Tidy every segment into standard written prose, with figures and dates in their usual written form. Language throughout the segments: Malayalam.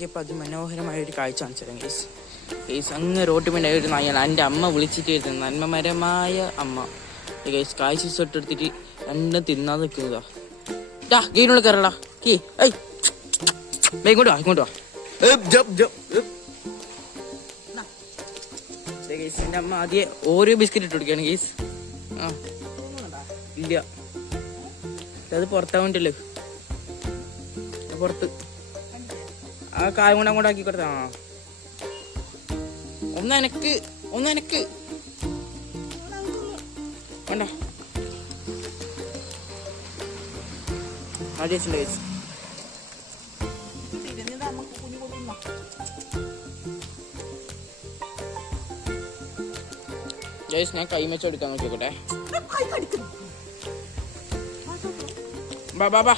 നിങ്ങൾക്ക് ഇപ്പോൾ അതിമനോഹരമായ ഒരു കാഴ്ച കാണിച്ചു ഗൈസ്. ഗൈസ് അങ്ങ് റോട്ടുമിൻ്റെ ഒരു നായാണ് എൻ്റെ അമ്മ വിളിച്ചിട്ട് വരുന്നത്. നന്മമരമായ അമ്മ ഗൈസ്. കാഴ്ച തൊട്ടെടുത്തിട്ട് രണ്ടും തിന്നാതെ നിൽക്കുന്നതാ. ഗെയിനുള്ള കയറടാ കീ. ഏയ് ഇങ്ങോട്ട് വാ, ഇങ്ങോട്ട് വാ. ഗൈസ് എൻ്റെ അമ്മ ആദ്യം ഓരോ ബിസ്ക്കറ്റ് ഇട്ട് കൊടുക്കുകയാണ് ഗൈസ്. ആ ഇല്ല, അത് പുറത്താൻ വേണ്ടിയല്ലേ, പുറത്ത് ആ കായം കൊണ്ട് അങ്ങോട്ട് ആക്കി കൊടുത്താ. ഒന്നെനക്ക് വേണ്ട ആദ്യം ഗൈസ്. ഗൈസ് ഞാൻ കൈമച്ച് എടുക്കാൻ നോക്കിക്കോട്ടെ. ബാ ബാ ബാ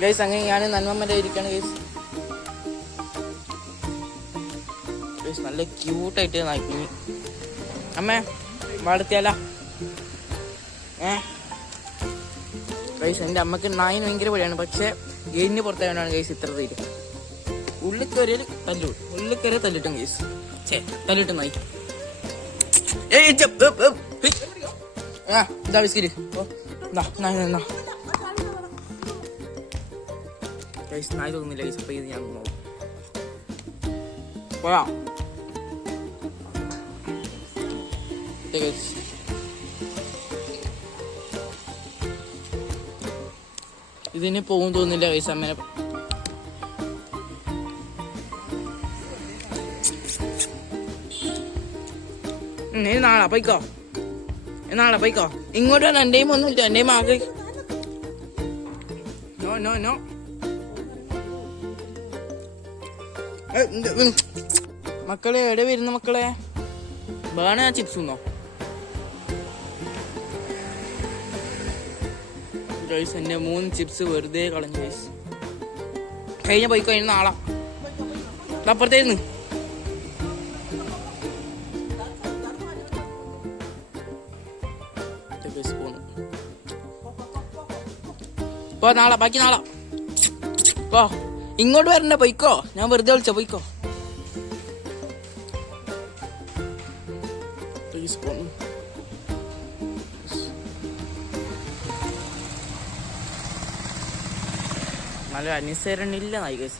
ഗൈസ്. അങ്ങനെ ഞാൻ നന്മമ്മ ഇരിക്കാണ് ഗൈസ്. ഗൈസ് നല്ല ക്യൂട്ടായിട്ട് നായിക്കുഞ്ഞി. അമ്മേ വളർത്തിയാല ഗൈസ്. എൻ്റെ അമ്മക്ക് നായിന് ഭയങ്കര പേടിയാണ്, പക്ഷെ ഗെയിമിന് പുറത്തായതുകൊണ്ടാണ് ഗൈസ് ഇത്ര തീരും. ഉള്ളിൽ കയറിയാൽ തല്ലിട്ടും ഗൈസ്. തല്ലിട്ടും നായി. ഇതാ ബിസ്കിറ്റ്. ഗൈസ് നായി തോന്നുന്നില്ല ഗൈസ്. അപ്പൊ ഇത് ഞാൻ നോക്കാം. പോവാം ഗൈസ്. ഇതിന് പോകും തോന്നുന്നില്ല ഗൈസ്. അമ്മേനെ നാളെ പോയിക്കോ. ഇങ്ങോട്ട് വേണം. എന്റെയും ഒന്നുമില്ല, എന്റെയും ആകെ നോ. മക്കളെ എവിടെ വരുന്നു മക്കളെ? വേണ ചിപ്സ് ഉണ്ടോ ഗൈസ്? എന്റെ 3 ചിപ്സ് വെറുതെ കളഞ്ഞു ഗൈസ്. കഴിഞ്ഞ പോയിക്കോ, ഇനി നാളെ അപ്പുറത്തേന്ന്. നാളെ ബാക്കി നാളെ പോ. ഇങ്ങോട്ട് വരണ്ടേ, പോയിക്കോ. ഞാൻ വെറുതെ വിളിച്ച പോയിക്കോ. നല്ല അനുസരണ ഇല്ല നായി ഗൈസ്.